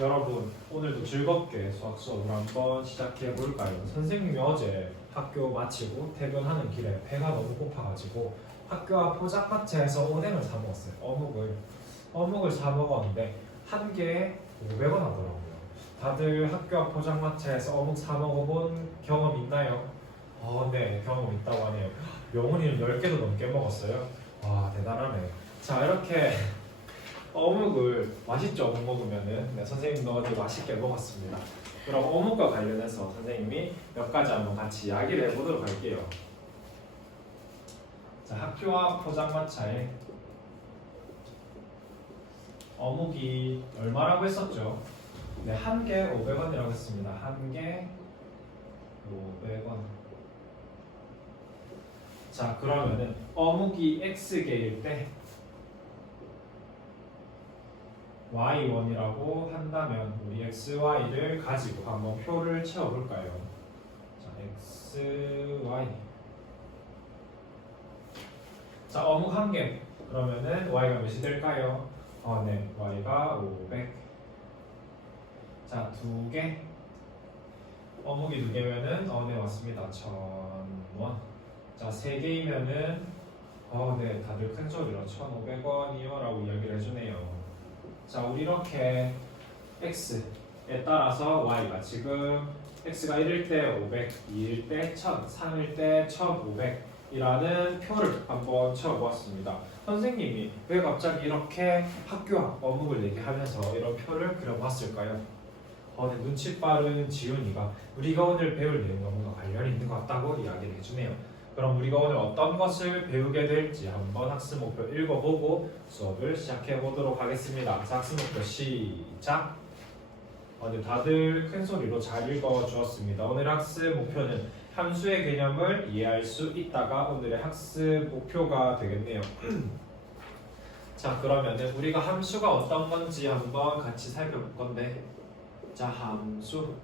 여러분 오늘도 즐겁게 수학 수업을 한번 시작해 볼까요? 선생님이 어제 학교 마치고 퇴근하는 길에 배가 너무 고파가지고 학교 앞 포장마차에서 오뎅을 사 먹었어요. 어묵을 사 먹었는데 한 개에 500원 하더라고요. 다들 학교 앞 포장마차에서 어묵 사 먹어본 경험 있나요? 네, 경험 있다고 하네요. 영훈이는 10개도 넘게 먹었어요. 와, 대단하네. 자, 이렇게 어묵을 맛있죠? 어묵 먹으면은 네, 선생님도 어제 맛있게 먹었습니다. 그럼 어묵과 관련해서 선생님이 몇 가지 한번 같이 이야기를 해보도록 할게요. 자, 학교 앞 포장마차에 어묵이 얼마라고 했었죠? 네, 한 개 500원이라고 했습니다. 한 개 500원. 자, 그러면은 어묵이 X개일 때 y1이라고 한다면 우리 xy를 가지고 한번 표를 채워볼까요? 자, xy. 자, 어묵 한 개. 그러면은 y가 몇이 될까요? 네, y가 500. 자, 두 개. 어묵이 두 개면은 네, 맞습니다. 1000원. 자, 세 개이면은 네, 다들 큰 소리로 1,500원이요 라고 이야기를 해주네요. 자, 우리 이렇게 x에 따라서 y가 지금 x가 1일 때 500, 2일 때 1000, 3일 때 1500이라는 표를 한번 채워보았습니다. 선생님이 왜 갑자기 이렇게 학교 앞 어묵을 얘기하면서 이런 표를 그려봤을까요? 네, 눈치 빠른 지훈이가 우리가 오늘 배울 내용과 뭔가 관련이 있는 것 같다고 이야기를 해주네요. 그럼 우리가 오늘 어떤 것을 배우게 될지 한번 학습 목표 읽어보고 수업을 시작해 보도록 하겠습니다. 자, 학습 목표 시작. 네, 다들 큰 소리로 잘 읽어 주었습니다. 오늘 학습 목표는 함수의 개념을 이해할 수 있다가 오늘의 학습 목표가 되겠네요. 자, 그러면은 우리가 함수가 어떤 건지 한번 같이 살펴볼 건데, 자, 함수.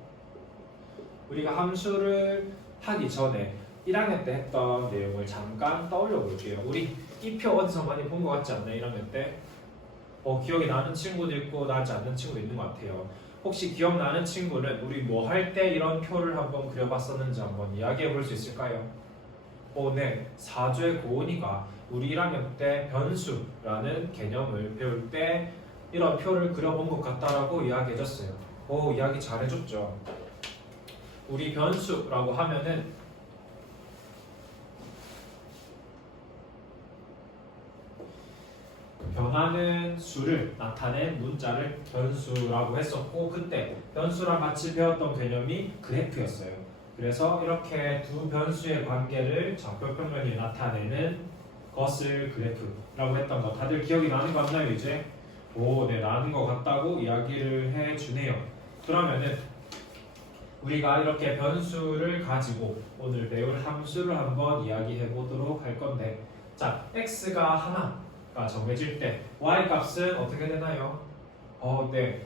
우리가 함수를 하기 전에 1학년 때 했던 내용을 잠깐 떠올려 볼게요. 우리 이 표 어디서 많이 본 것 같지 않나요? 1학년 때? 기억이 나는 친구도 있고 나지 않는 친구도 있는 것 같아요. 혹시 기억나는 친구는 우리 뭐 할 때 이런 표를 한번 그려봤었는지 한번 이야기해 볼 수 있을까요? 네. 4조의 고은이가 우리 1학년 때 변수라는 개념을 배울 때 이런 표를 그려본 것 같다라고 이야기해 줬어요. 이야기 잘해줬죠. 우리 변수라고 하면은 변하는 수를 나타낸 문자를 변수라고 했었고, 그때 변수랑 같이 배웠던 개념이 그래프였어요. 그래서 이렇게 두 변수의 관계를 좌표평면이 나타내는 것을 그래프라고 했던 거 다들 기억이 나는 거 같나요? 이제? 네, 나는 것 같다고 이야기를 해주네요. 그러면은 우리가 이렇게 변수를 가지고 오늘 배울 함수를 한번 이야기해 보도록 할 건데, 자, x가 하나가 정해질 때 y 값은 어떻게 되나요? 네,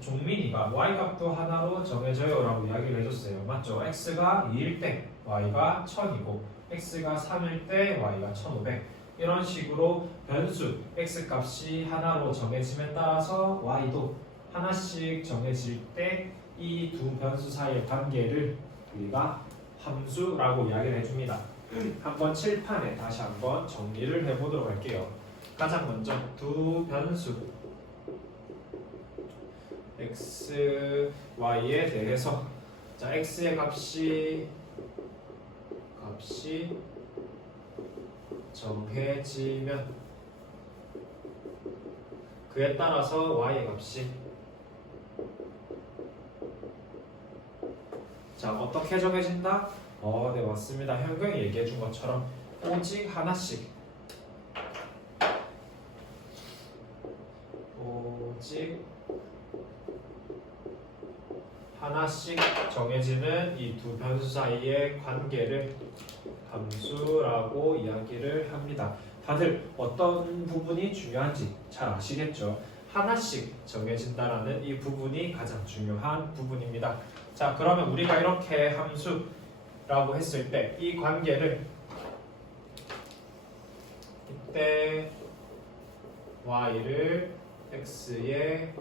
종민이가 y 값도 하나로 정해져요 라고 이야기를 해줬어요. 맞죠? x가 2일 때 y가 1000이고 x가 3일 때 y가 1500. 이런 식으로 변수 x 값이 하나로 정해짐에 따라서 y도 하나씩 정해질 때 이 두 변수 사이의 관계를 우리가 함수라고 이야기를 해줍니다. 한번 칠판에 다시 한번 정리를 해보도록 할게요. 가장 먼저 두 변수 x, y에 대해서, 자, x의 값이 정해지면 그에 따라서 y의 값이, 자, 어떻게 정해진다? 네, 맞습니다. 현경이 얘기해 준 것처럼 오직 하나씩 정해지는 이 두 변수 사이의 관계를 함수라고 이야기를 합니다. 다들 어떤 부분이 중요한지 잘 아시겠죠? 하나씩 정해진다라는 이 부분이 가장 중요한 부분입니다. 자, 그러면 우리가 이렇게 함수라고 했을 때 이 관계를 이때 y를 x에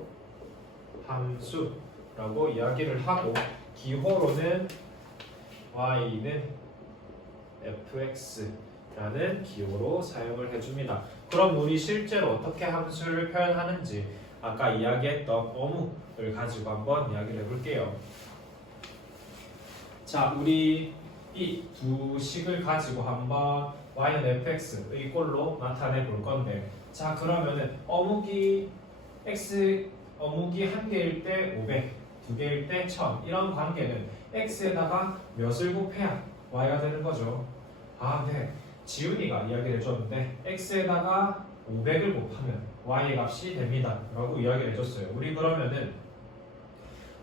함수라고 이야기를 하고 기호로는 y는 fx라는 기호로 사용을 해줍니다. 그럼 우리 실제로 어떻게 함수를 표현하는지 아까 이야기했던 어묵을 가지고 한번 이야기를 해볼게요. 자, 우리 이 두 식을 가지고 한번 y는 fx의 꼴로 나타내 볼 건데, 자 그러면은 어묵이 한 개일 때 500, 두 개일 때 1000 이런 관계는 x에다가 몇을 곱해야 y가 되는 거죠. 아, 네. 지훈이가 이야기를 해줬는데 x에다가 500을 곱하면 y의 값이 됩니다 라고 이야기를 해줬어요. 우리 그러면은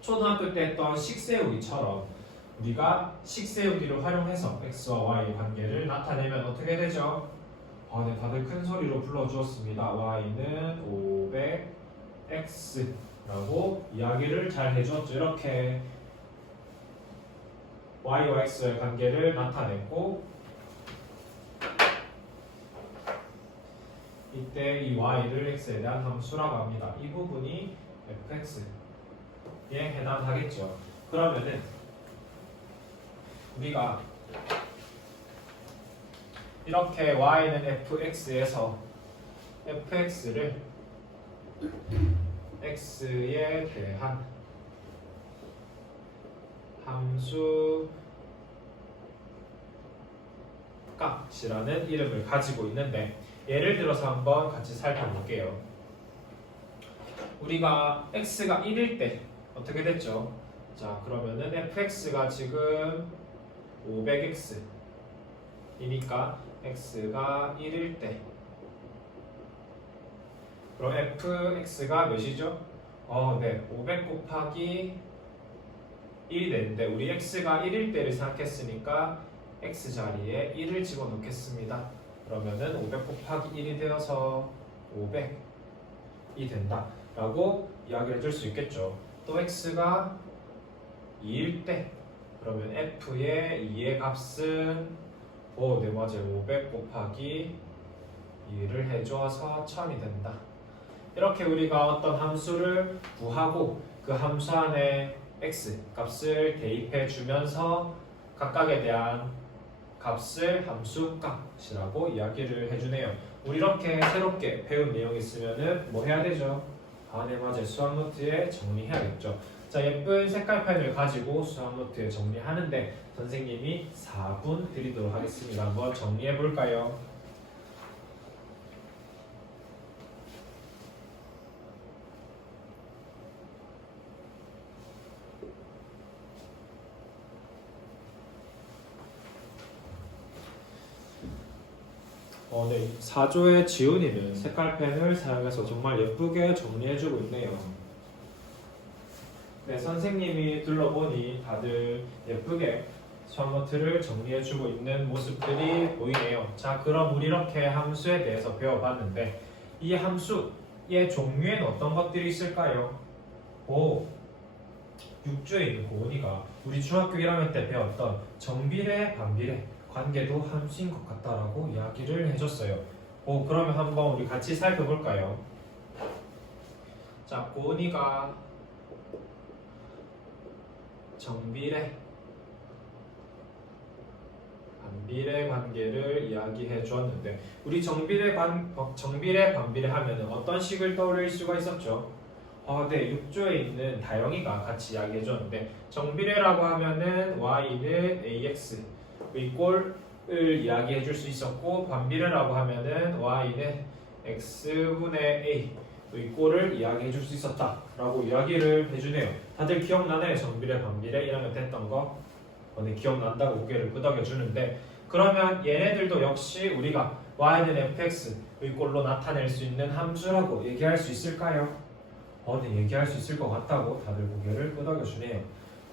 초등학교 때 했던 식세우기처럼 우리가 식세우기를 활용해서 x와 y의 관계를 나타내면 어떻게 되죠? 아, 네, 다들 큰 소리로 불러주었습니다. y는 500x라고 이야기를 잘 해주었죠. 이렇게 y와 x의 관계를 나타냈고, 이때 이 y를 x에 대한 함수라고 합니다. 이 부분이 fx에 해당하겠죠. 그러면은 우리가 이렇게 y는 fx에서 fx를 x에 대한 함수 값이라는 이름을 가지고 있는데, 예를 들어서 한번 같이 살펴볼게요. 우리가 x가 1일 때 어떻게 됐죠? 자, 그러면은 fx가 지금 500x 이니까 x가 1일 때, 그럼 fx가 몇이죠? 네, 500 곱하기 1이 되는데 우리 x가 1일 때를 생각했으니까 x 자리에 1을 집어넣겠습니다. 그러면은 500 곱하기 1이 되어서 500이 된다 라고 이야기를 해줄 수 있겠죠. 또 x가 2일 때, 그러면 f의 2의 값은 네, 맞아요. 500 곱하기 2를 해줘서 1000이 된다. 이렇게 우리가 어떤 함수를 구하고 그 함수 안에 x 값을 대입해 주면서 각각에 대한 값을 함수 값이라고 이야기를 해주네요. 우리 이렇게 새롭게 배운 내용이 있으면은 뭐 해야 되죠? 네, 맞아요. 수학 노트에 정리해야겠죠. 자, 예쁜 색깔펜을 가지고 수학 노트에 정리하는데 선생님이 4분 드리도록 하겠습니다. 한번 정리해 볼까요? 네, 4조의 지훈이는 색깔펜을 사용해서 정말 예쁘게 정리해주고 있네요. 네, 선생님이 둘러보니 다들 예쁘게 수학노트를 정리해주고 있는 모습들이 보이네요. 자, 그럼 우리 이렇게 함수에 대해서 배워봤는데 이 함수의 종류에는 어떤 것들이 있을까요? 6조에 있는 고은이가 우리 중학교 1학년 때 배웠던 정비례, 반비례 관계도 함수인 것 같다라고 이야기를 해줬어요. 그러면 한번 우리 같이 살펴볼까요? 자, 고은이가 정비례, 반비례 관계를 이야기해 주었는데 우리 정비례, 반비례 하면은 어떤 식을 떠올릴 수가 있었죠? 네, 6조에 있는 다영이가 같이 이야기해 줬는데 정비례라고 하면은 y는 ax 의 꼴을 이야기해 줄 수 있었고, 반비례라고 하면은 y는 x분의 a의 꼴을 이야기해 줄 수 있었다라고 이야기를 해주네요. 다들 기억나나요? 정비례, 반비례 1학년 때 했던 거? 네, 기억난다고 고개를 끄덕여 주는데, 그러면 얘네들도 역시 우리가 y는 fx의 꼴로 나타낼 수 있는 함수라고 얘기할 수 있을까요? 네, 얘기할 수 있을 것 같다고 다들 고개를 끄덕여 주네요.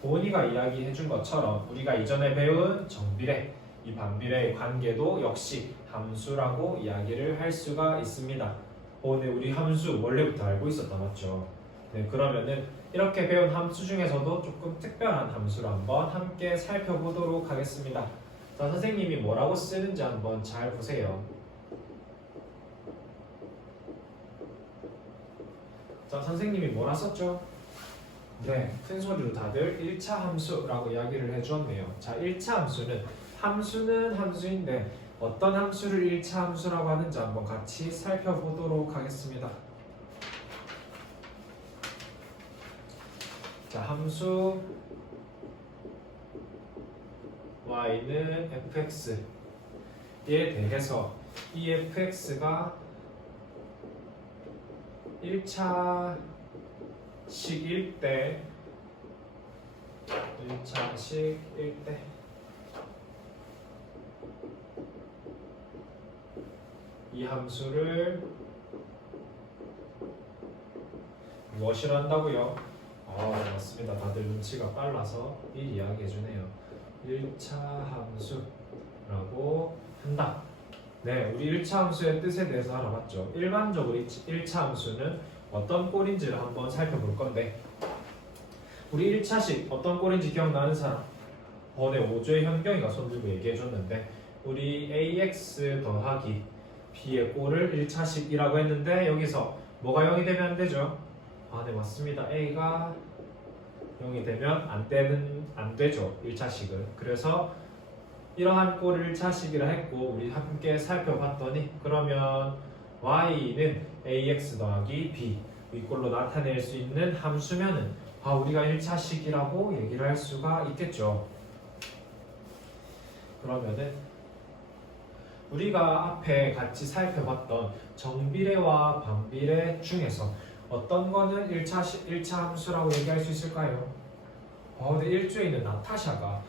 고은이가 이야기해 준 것처럼 우리가 이전에 배운 정비례, 이 반비례의 관계도 역시 함수라고 이야기를 할 수가 있습니다. 네, 우리 함수 원래부터 알고 있었다, 맞죠? 네, 그러면은 이렇게 배운 함수 중에서도 조금 특별한 함수를 한번 함께 살펴보도록 하겠습니다. 자, 선생님이 뭐라고 쓰는지 한번 잘 보세요. 자, 선생님이 뭐라 썼죠? 네, 큰 소리로 다들 1차 함수라고 이야기를 해주었네요. 자, 1차 함수는 함수인데 어떤 함수를 1차 함수라고 하는지 한번 같이 살펴보도록 하겠습니다. 자, 함수 y는 fx에 대해서 이 fx가 1차식일 때 이 함수를 무엇이라 한다고요? 맞습니다. 다들 눈치가 빨라서 미리 이야기해주네요. 1차 함수라고 한다. 네, 우리 1차 함수의 뜻에 대해서 알아봤죠. 일반적으로 1차 함수는 어떤 꼴인지를 한번 살펴볼 건데, 우리 1차식 어떤 꼴인지 기억나는 사람? 네, 5조의 현경이가 손들고 얘기해줬는데, 우리 ax 더하기 b의 꼴을 1차식이라고 했는데, 여기서 뭐가 0이 되면 안 되죠? 네, 맞습니다. a가 0이 되면 안 되죠. 1차식은. 그래서 이러한 꼴을 1차식이라 했고, 우리 함께 살펴봤더니, 그러면 y는 ax 더하기 b 이 꼴로 나타낼 수 있는 함수면은 우리가 1차식이라고 얘기를 할 수가 있겠죠. 그러면은 우리가 앞에 같이 살펴봤던 정비례와 반비례 중에서 어떤 거는 1차 함수라고 얘기할 수 있을까요? 근데 1조에 있는 나타샤가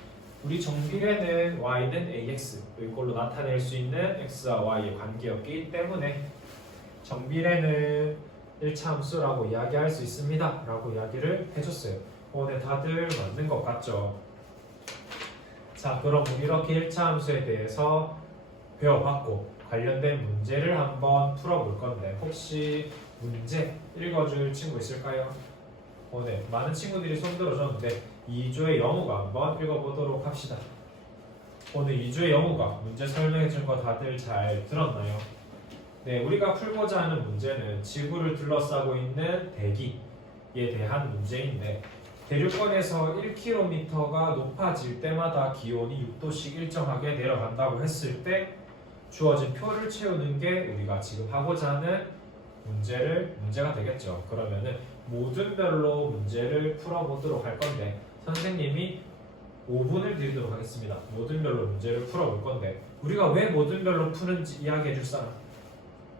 우리 정비례는 y는 ax 이걸로 나타낼 수 있는 x와 y의 관계였기 때문에 정비례는 1차 함수라고 이야기할 수 있습니다 라고 이야기를 해줬어요. 네, 다들 맞는 것 같죠? 자, 그럼 이렇게 1차 함수에 대해서 배워봤고 관련된 문제를 한번 풀어볼 건데, 혹시 문제 읽어줄 친구 있을까요? 네, 많은 친구들이 손들어줬는데 2조의 영우가 한번 읽어보도록 합시다. 오늘 2조의 영우가 문제 설명해준 거 다들 잘 들었나요? 네, 우리가 풀고자 하는 문제는 지구를 둘러싸고 있는 대기에 대한 문제인데, 대륙권에서 1km가 높아질 때마다 기온이 6도씩 일정하게 내려간다고 했을 때 주어진 표를 채우는 게 우리가 지금 하고자 하는 문제가 되겠죠. 그러면은 모든 별로 문제를 풀어보도록 할 건데, 선생님이 5분을 드리도록 하겠습니다. 모든 별로 문제를 풀어볼 건데, 우리가 왜 모든 별로 푸는지 이야기해 줄 사람?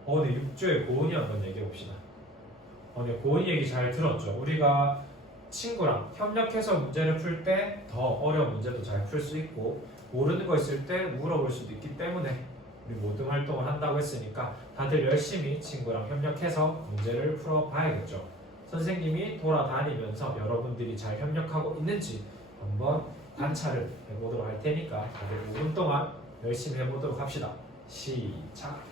네, 6조의 고은이 한번 얘기해 봅시다. 네, 고은이 얘기 잘 들었죠? 우리가 친구랑 협력해서 문제를 풀 때 더 어려운 문제도 잘 풀 수 있고, 모르는 거 있을 때 물어볼 수도 있기 때문에 우리 모든 활동을 한다고 했으니까 다들 열심히 친구랑 협력해서 문제를 풀어봐야겠죠. 선생님이 돌아다니면서 여러분들이 잘 협력하고 있는지 한번 관찰을 해보도록 할 테니까 다들 5분 동안 열심히 해보도록 합시다. 시작!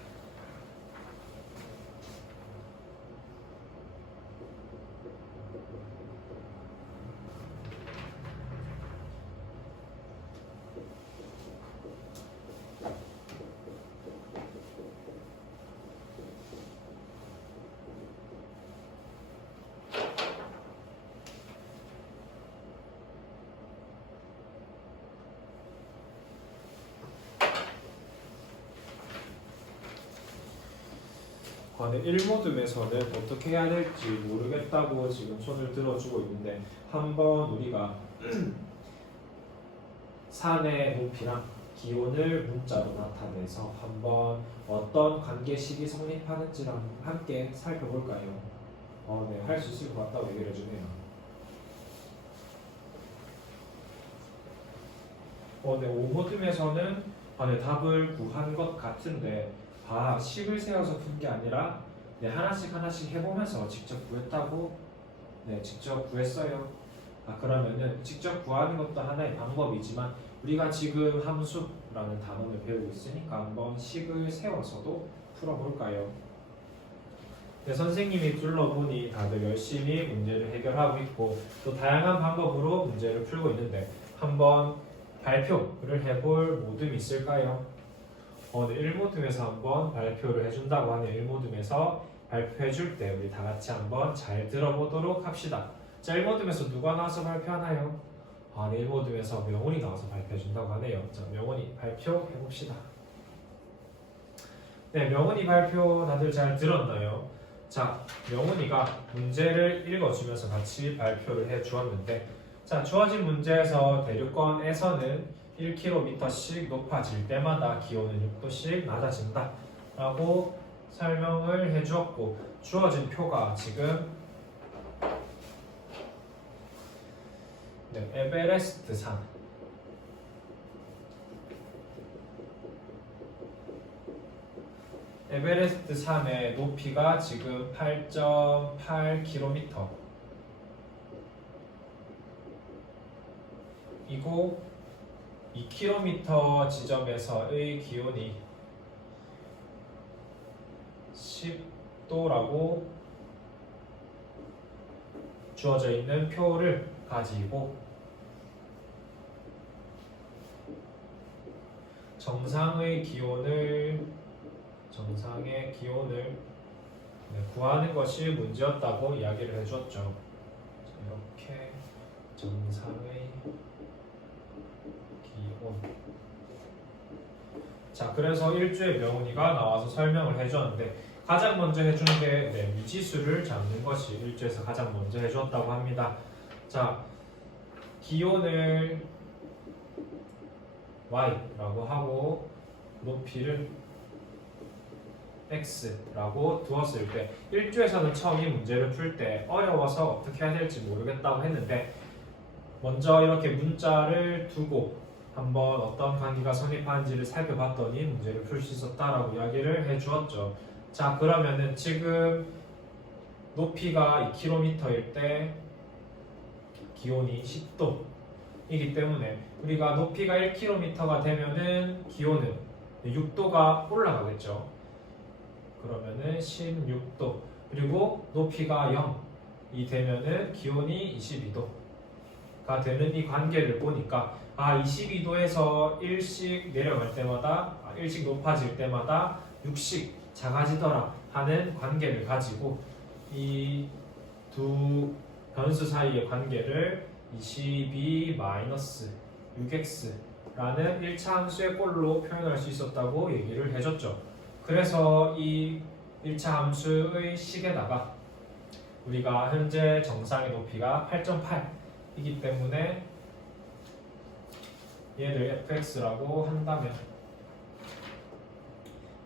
네, 1모듬에서는 어떻게 해야 될지 모르겠다고 지금 손을 들어주고 있는데, 한번 우리가 산의 높이랑 기온을 문자로 나타내서 한번 어떤 관계식이 성립하는지랑 함께 살펴볼까요? 네, 할 수 있을 것 같다고 얘기를 해주네요. 네, 5모듬에서는 네, 답을 구한 것 같은데, 식을 세워서 푼 게 아니라 하나씩 해보면서 직접 구했다고? 네, 직접 구했어요. 그러면은 직접 구하는 것도 하나의 방법이지만 우리가 지금 함수라는 단어를 배우고 있으니까 한번 식을 세워서도 풀어볼까요? 네, 선생님이 둘러보니 다들 열심히 문제를 해결하고 있고 또 다양한 방법으로 문제를 풀고 있는데, 한번 발표를 해볼 모듬이 있을까요? 네, 1모듬에서 한번 발표를 해준다고 하네요. 1모듬에서 발표해줄 때 우리 다 같이 한번 잘 들어보도록 합시다. 자, 1모듬에서 누가 나와서 발표하나요? 아, 네, 1모듬에서 명훈이 나와서 발표해준다고 하네요. 자, 명훈이 발표해봅시다. 네, 명훈이 발표 다들 잘 들었나요? 자, 명훈이가 문제를 읽어주면서 같이 발표를 해주었는데, 자, 주어진 문제에서 대륙권에서는 1km씩 높아질 때마다 기온은 6도씩 낮아진다 라고 설명을 해주었고, 주어진 표가 지금 에베레스트 산, 에베레스트 산의 높이가 지금 8.8km 이고 2km 지점에서의 기온이 10도라고 주어져 있는 표를 가지고 정상의 기온을 구하는 것이 문제였다고 이야기를 해주었죠. 이렇게 정상의 기온. 자, 그래서 1주에 명훈이가 나와서 설명을 해주었는데, 가장 먼저 해준 게 미지수를 잡는 것이 1주에서 가장 먼저 해주었다고 합니다. 자, 기온을 y라고 하고 높이를 x라고 두었을 때, 1주에서는 처음 이 문제를 풀 때 어려워서 어떻게 해야 될지 모르겠다고 했는데, 먼저 이렇게 문자를 두고 한번 어떤 관계가 성립하는지를 살펴봤더니 문제를 풀 수 있었다라고 이야기를 해주었죠. 자, 그러면은 지금 높이가 2km일 때 기온이 10도이기 때문에 우리가 높이가 1km가 되면은 기온은 6도가 올라가겠죠. 그러면은 16도, 그리고 높이가 0이 되면은 기온이 22도가 되는 이 관계를 보니까, 22도에서 1씩 내려갈 때마다, 1씩 높아질 때마다 6씩 작아지더라 하는 관계를 가지고 이 두 변수 사이의 관계를 22-6x라는 1차 함수의 꼴로 표현할 수 있었다고 얘기를 해줬죠. 그래서 이 1차 함수의 식에다가 우리가 현재 정상의 높이가 8.8이기 때문에 얘를 fx라고 한다면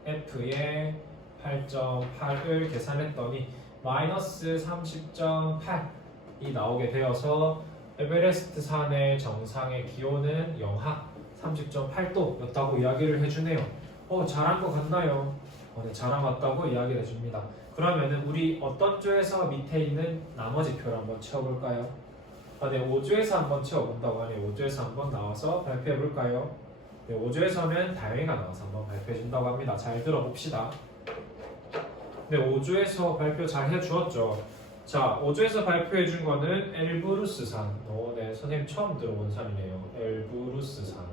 f의 8.8을 계산했더니 마이너스 30.8이 나오게 되어서 에베레스트 산의 정상의 기온은 영하 30.8도였다고 이야기를 해주네요. 잘한 것 같나요? 네, 잘한 것 같다고 이야기를 해줍니다. 그러면은 우리 어떤 조에서 밑에 있는 나머지 표를 한번 채워볼까요? 네, 5조에서 한번 채워본다고 하니 5조에서 한번 나와서 발표해볼까요? 네, 5조에서는 다영이가 나와서 한번 발표해준다고 합니다. 잘 들어봅시다. 네, 5조에서 발표 잘 해주었죠. 자, 5조에서 발표해준 거는 엘브루스산. 네, 선생님 처음 들어본 산이네요. 엘브루스산.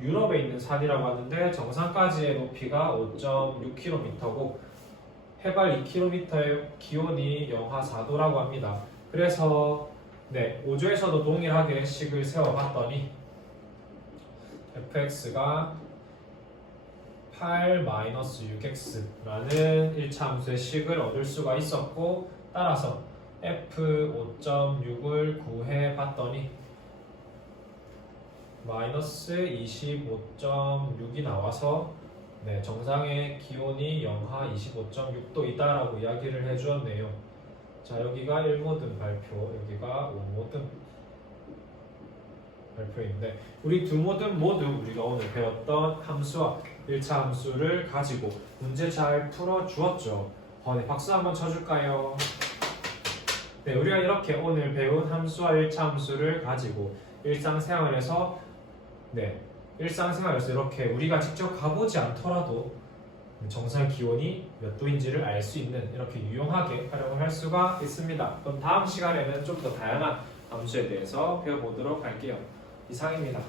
유럽에 있는 산이라고 하는데 정상까지의 높이가 5.6km고 해발 2km의 기온이 영하 4도라고 합니다. 그래서 5조에서도 동일하게 식을 세워봤더니 fx가 8-6x라는 1차 함수의 식을 얻을 수가 있었고, 따라서 f5.6을 구해봤더니 마이너스 25.6이 나와서 정상의 기온이 영하 25.6도이다 라고 이야기를 해주었네요. 자, 여기가 1모듬 발표, 여기가 5모듬 발표인데, 우리 두 모듬 모두 우리가 오늘 배웠던 함수와 1차 함수를 가지고 문제 잘 풀어주었죠. 네, 박수 한번 쳐줄까요? 네, 우리가 이렇게 오늘 배운 함수와 1차 함수를 가지고 일상생활에서 이렇게 우리가 직접 가보지 않더라도 정상 기온이 몇 도인지를 알 수 있는, 이렇게 유용하게 활용을 할 수가 있습니다. 그럼 다음 시간에는 좀 더 다양한 함수에 대해서 배워보도록 할게요. 이상입니다.